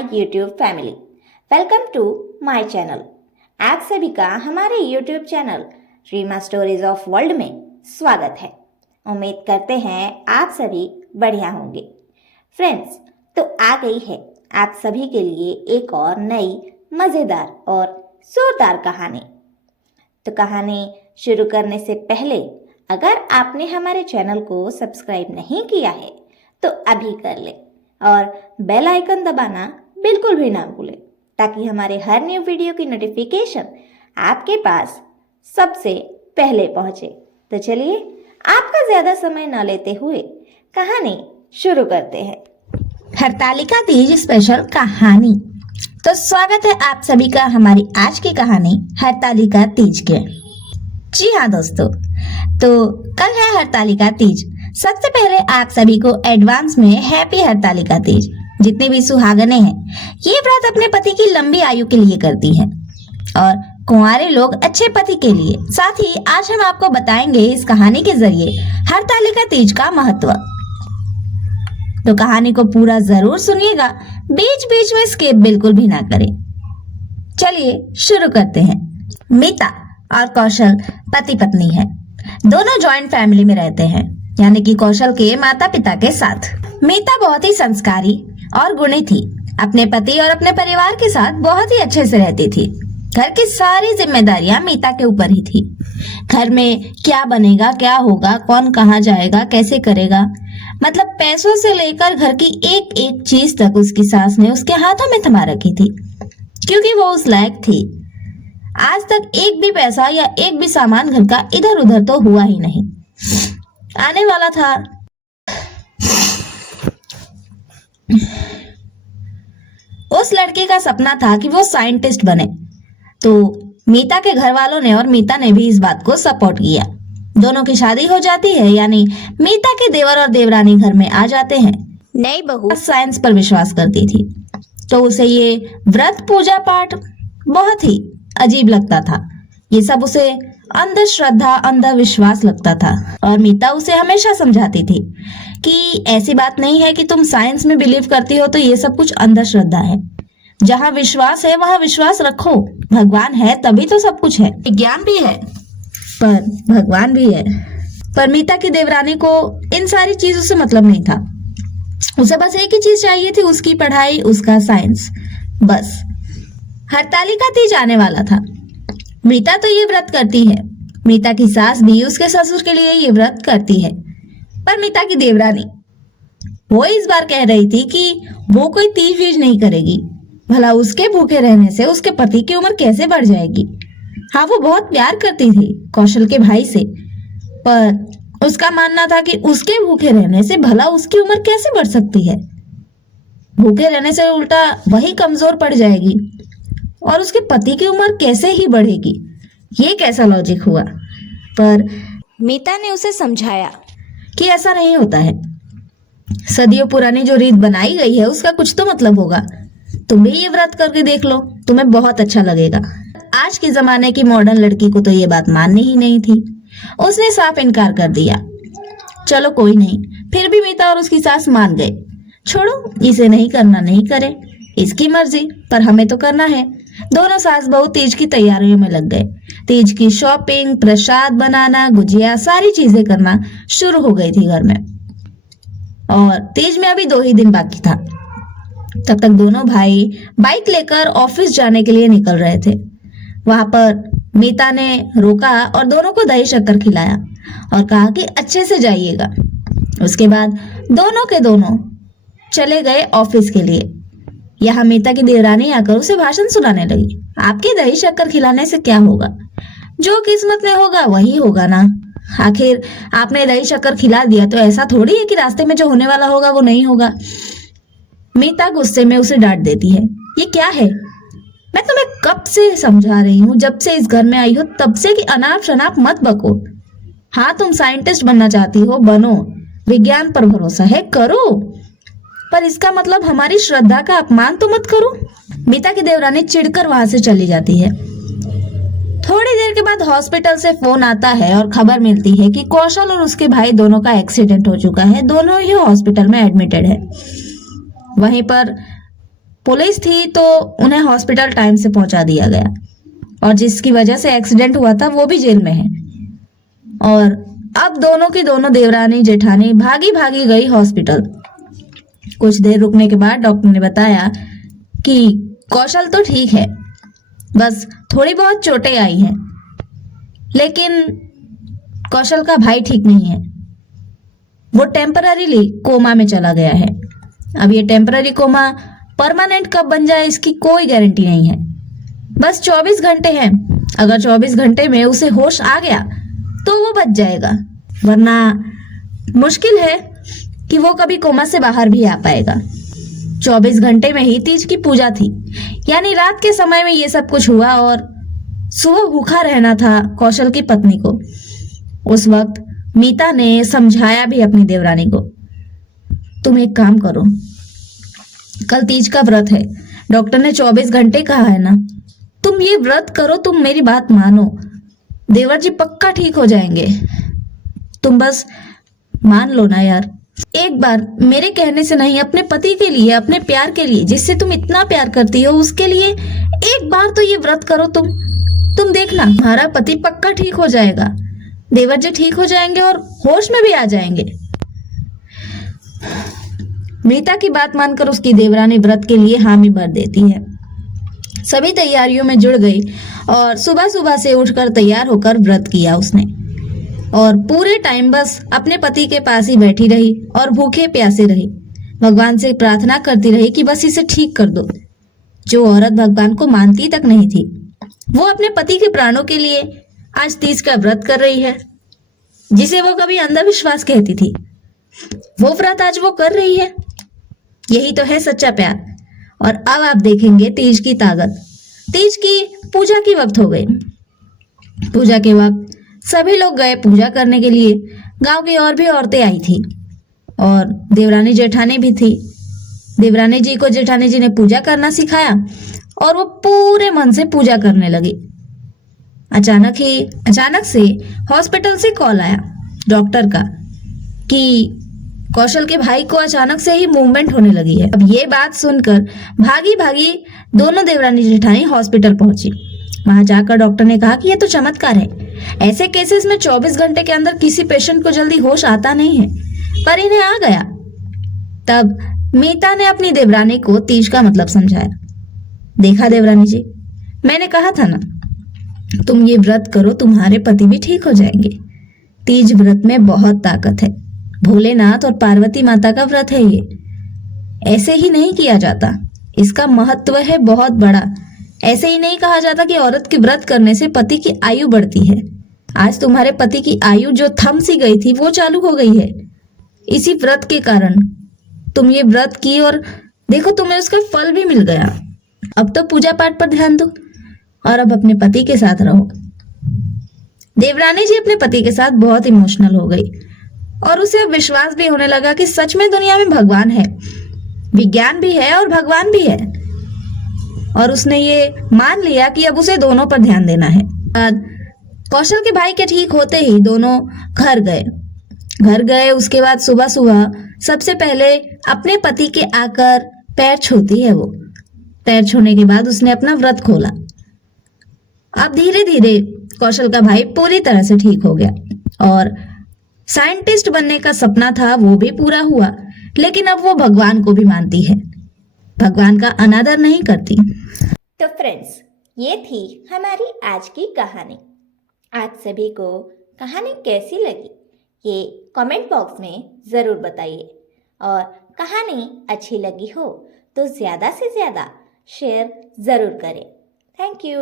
My YouTube family, welcome to my channel. आप सभी का हमारे YouTube channel Reema stories of world में स्वागत है। उम्मीद करते हैं आप सभी बढ़िया होंगे। फ्रेंड्स, तो आ गई है आप सभी के लिए एक और नई मज़ेदार और जोरदार कहानी। तो कहानी शुरू करने से पहले अगर आपने हमारे चैनल को सब्सक्राइब नहीं किया है तो अभी कर ले और बेल आइकन दबाना बिल्कुल भी ना भूलें, ताकि हमारे हर न्यू वीडियो की नोटिफिकेशन आपके पास सबसे पहले पहुंचे। तो चलिए आपका ज़्यादा समय न लेते हुए कहानी शुरू करते हैं। हरतालिका तीज स्पेशल कहानी। तो स्वागत है आप सभी का हमारी आज की कहानी हरतालिका तीज के। जी हाँ दोस्तों, तो कल है हरतालिका तीज। सबसे पहले आप सभी को एडवांस में हैप्पी हरतालिका तीज। जितने भी सुहागने हैं ये व्रत अपने पति की लंबी आयु के लिए करती हैं और कुंवारे लोग अच्छे पति के लिए। साथ ही आज हम आपको बताएंगे इस कहानी के जरिए हरतालिका तीज का महत्व। तो कहानी को पूरा जरूर सुनिएगा, बीच बीच में स्किप बिल्कुल भी ना करें। चलिए शुरू करते हैं। मीता और कौशल पति पत्नी हैं। दोनों जॉइंट फैमिली में रहते हैं, यानी कि कौशल के माता पिता के साथ। मीता बहुत ही संस्कारी और गुणी थी। अपने पति और अपने परिवार के साथ बहुत ही अच्छे से रहती थी। घर की सारी जिम्मेदारियां मीता के ऊपर ही थी। घर में क्या बनेगा, क्या होगा, कौन कहाँ जाएगा, कैसे करेगा, मतलब पैसों से लेकर घर की एक एक चीज तक उसकी सास ने उसके हाथों में थमा रखी थी, क्योंकि वो उस लायक थी। आज तक एक भी पैसा या एक भी सामान घर का इधर उधर तो हुआ ही नहीं। आने वाला था। उस लड़के का सपना था कि वो साइंटिस्ट बने। तो मीता के घर वालों ने और मीता ने भी इस बात को सपोर्ट किया। दोनों की शादी हो जाती है, यानी मीता के देवर और देवरानी घर में आ जाते हैं। नई बहू साइंस पर विश्वास करती थी, तो उसे ये व्रत पूजा पाठ बहुत ही अजीब लगता था। ये सब उसे अंधश्रद्धा, अंधविश्वास लगता था। और मीता उसे हमेशा समझाती थी कि ऐसी बात नहीं है कि तुम साइंस में बिलीव करती हो तो ये सब कुछ अंधश्रद्धा है। जहाँ विश्वास है वहाँ विश्वास रखो। भगवान है तभी तो सब कुछ है। विज्ञान भी है पर भगवान भी है। पर मीता की देवरानी को इन सारी चीजों से मतलब नहीं था। उसे बस एक ही चीज चाहिए थी, उसकी पढ़ाई, उसका साइंस, बस। हरतालिका तीज आने वाला था। मीता तो ये व्रत करती है, मीता की सास भी उसके ससुर के लिए ये व्रत करती है। पर मीता की देवरानी वो इस बार कह रही थी कि वो कोई तीज वीज नहीं करेगी। भला उसके भूखे रहने से उसके पति की उम्र कैसे बढ़ जाएगी। हाँ, वो बहुत प्यार करती थी कौशल के भाई से, पर उसका मानना था कि उसके भूखे रहने से भला उसकी उम्र कैसे बढ़ सकती है। भूखे रहने से उल्टा वही कमजोर पड़ जाएगी और उसके पति की उम्र कैसे ही बढ़ेगी। ये कैसा लॉजिक हुआ। पर मीता ने उसे समझाया कि ऐसा नहीं होता है। सदियों पुरानी जो रीत बनाई गई है उसका कुछ तो मतलब होगा। तुम भी ये व्रत करके देख लो, तुम्हें बहुत अच्छा लगेगा। आज के जमाने की मॉडर्न लड़की को तो ये बात माननी ही नहीं थी। उसने साफ इनकार कर दिया। चलो कोई नहीं, फिर भी मीता और उसकी सास मान गए। छोड़ो, इसे नहीं करना नहीं करे, इसकी मर्जी, पर हमें तो करना है। दोनों सास बहू तीज की तैयारियों में लग गए। तीज की शॉपिंग, प्रसाद बनाना, गुजिया, सारी चीजें करना शुरू हो गई थी घर में। और तीज में अभी 2 ही दिन बाकी था। तब तक दोनों भाई बाइक लेकर ऑफिस जाने के लिए निकल रहे थे। वहां पर मीता ने रोका और दोनों को दही शक्कर खिलाया और कहा कि अच्छे से जाइएगा। उसके बाद दोनों के दोनों चले गए ऑफिस के लिए। यहाँ मीता की देवरानी आकर उसे भाषण सुनाने लगी। आपके दही शक्कर खिलाने से क्या होगा, जो किस्मत में होगा वही होगा ना। आखिर आपने दही शक्कर खिला दिया तो ऐसा थोड़ी है कि रास्ते में जो होने वाला होगा वो नहीं होगा। मीता गुस्से में उसे डांट देती है। ये क्या है, मैं तुम्हें कब से समझा रही हूँ, जब से इस घर में आई हो तब से, कि अनाप शनाप मत बको। हाँ, तुम साइंटिस्ट बनना चाहती हो, बनो। विज्ञान पर भरोसा है, करो, पर इसका मतलब हमारी श्रद्धा का अपमान तो मत करो। मीता की देवरानी चिढ़कर वहां से चली जाती है। थोड़ी देर के बाद हॉस्पिटल से फोन आता है और खबर मिलती है कि कौशल और उसके भाई दोनों का एक्सीडेंट हो चुका है। दोनों ही हॉस्पिटल में एडमिटेड है। वहीं पर पुलिस थी तो उन्हें हॉस्पिटल टाइम से पहुंचा दिया गया, और जिसकी वजह से एक्सीडेंट हुआ था वो भी जेल में है। और अब दोनों की दोनों देवरानी जेठानी भागी भागी गई हॉस्पिटल। कुछ देर रुकने के बाद डॉक्टर ने बताया कि कौशल तो ठीक है, बस थोड़ी बहुत चोटें आई हैं, लेकिन कौशल का भाई ठीक नहीं है। वो टेम्पररीली कोमा में चला गया है। अब ये टेम्पररी कोमा परमानेंट कब बन जाए इसकी कोई गारंटी नहीं है। बस 24 घंटे हैं, अगर 24 घंटे में उसे होश आ गया तो वो बच जाएगा, वरना मुश्किल है कि वो कभी कोमा से बाहर भी आ पाएगा। 24 घंटे में ही तीज की पूजा थी, यानी रात के समय में ये सब कुछ हुआ, और सुबह भूखा रहना था कौशल की पत्नी को। उस वक्त मीता ने समझाया भी अपनी देवरानी को, तुम एक काम करो, कल तीज का व्रत है, डॉक्टर ने 24 घंटे कहा है ना, तुम ये व्रत करो, तुम मेरी बात मानो, देवर जी पक्का ठीक हो जाएंगे। तुम बस मान लो ना यार, एक बार मेरे कहने से नहीं, अपने पति के लिए, अपने प्यार के लिए, जिससे तुम इतना प्यार करती हो, उसके लिए एक बार तो ये व्रत करो। तुम देखना, तुम्हारा पति पक्का ठीक हो जाएगा, देवर जी ठीक हो जाएंगे और होश में भी आ जाएंगे। मीता की बात मानकर उसकी देवरानी व्रत के लिए हामी भर देती है। सभी तैयारियों में जुड़ गई और सुबह सुबह से उठकर तैयार होकर व्रत किया उसने, और पूरे टाइम बस अपने पति के पास ही बैठी रही और भूखे प्यासे रही। भगवान से प्रार्थना करती रही कि बस इसे ठीक कर दो। जो औरत भगवान को मानती तक नहीं थी, वो अपने पति के प्राणों के लिए आज तीज का व्रत कर रही है, जिसे वो कभी अंधविश्वास कहती थी, वो व्रत आज वो कर रही है। यही तो है सच्चा प्यार। और अब आप देखेंगे तीज की ताकत। तीज की पूजा की वक्त हो गई। पूजा के वक्त सभी लोग गए पूजा करने के लिए। गांव की और भी औरतें आई थी और देवरानी जेठानी भी थी। देवरानी जी को जेठानी जी ने पूजा करना सिखाया और वो पूरे मन से पूजा करने लगी। अचानक से हॉस्पिटल से कॉल आया डॉक्टर का कि कौशल के भाई को अचानक से ही मूवमेंट होने लगी है। अब ये बात सुनकर भागी भागी दोनों देवरानी जेठानी हॉस्पिटल पहुंची। वहां जाकर डॉक्टर ने कहा कि ये तो चमत्कार है, ऐसे केसेस में 24 घंटे के अंदर किसी पेशेंट को जल्दी होश आता नहीं है, पर इन्हें आ गया। तब मीता ने अपनी देवरानी को तीज का मतलब समझाया। देखा देवरानी जी, मैंने कहा था ना, तुम ये व्रत करो, तुम्हारे पति भी ठीक हो जाएंगे। तीज व्रत में बहुत ताकत है। भोलेनाथ और पार्वती माता का व्रत है ये, ऐसे ही नहीं किया जाता, इसका महत्व है बहुत बड़ा। ऐसे ही नहीं कहा जाता कि औरत के व्रत करने से पति की आयु बढ़ती है। आज तुम्हारे पति की आयु जो थम सी गई थी वो चालू हो गई है इसी व्रत के कारण। तुम ये व्रत की और देखो तुम्हें उसका फल भी मिल गया। अब तो पूजा पाठ पर ध्यान दो और अब अपने पति के साथ रहो। देवरानी जी अपने पति के साथ बहुत इमोशनल हो गई और उसे अब विश्वास भी होने लगा कि सच में दुनिया में भगवान है, विज्ञान भी है और भगवान भी है। और उसने ये मान लिया कि अब उसे दोनों पर ध्यान देना है। कौशल के भाई के ठीक होते ही दोनों घर गए। उसके बाद सुबह सुबह सबसे पहले अपने पति के आकर पैर छूती है वो। पैर छूने के बाद उसने अपना व्रत खोला। अब धीरे धीरे कौशल का भाई पूरी तरह से ठीक हो गया और साइंटिस्ट बनने का सपना था वो भी पूरा हुआ। लेकिन अब वो भगवान को भी मानती है, भगवान का अनादर नहीं करती। तो फ्रेंड्स, ये थी हमारी आज की कहानी। आप सभी को कहानी कैसी लगी ये कमेंट बॉक्स में ज़रूर बताइए, और कहानी अच्छी लगी हो तो ज़्यादा से ज़्यादा शेयर ज़रूर करें। Thank you.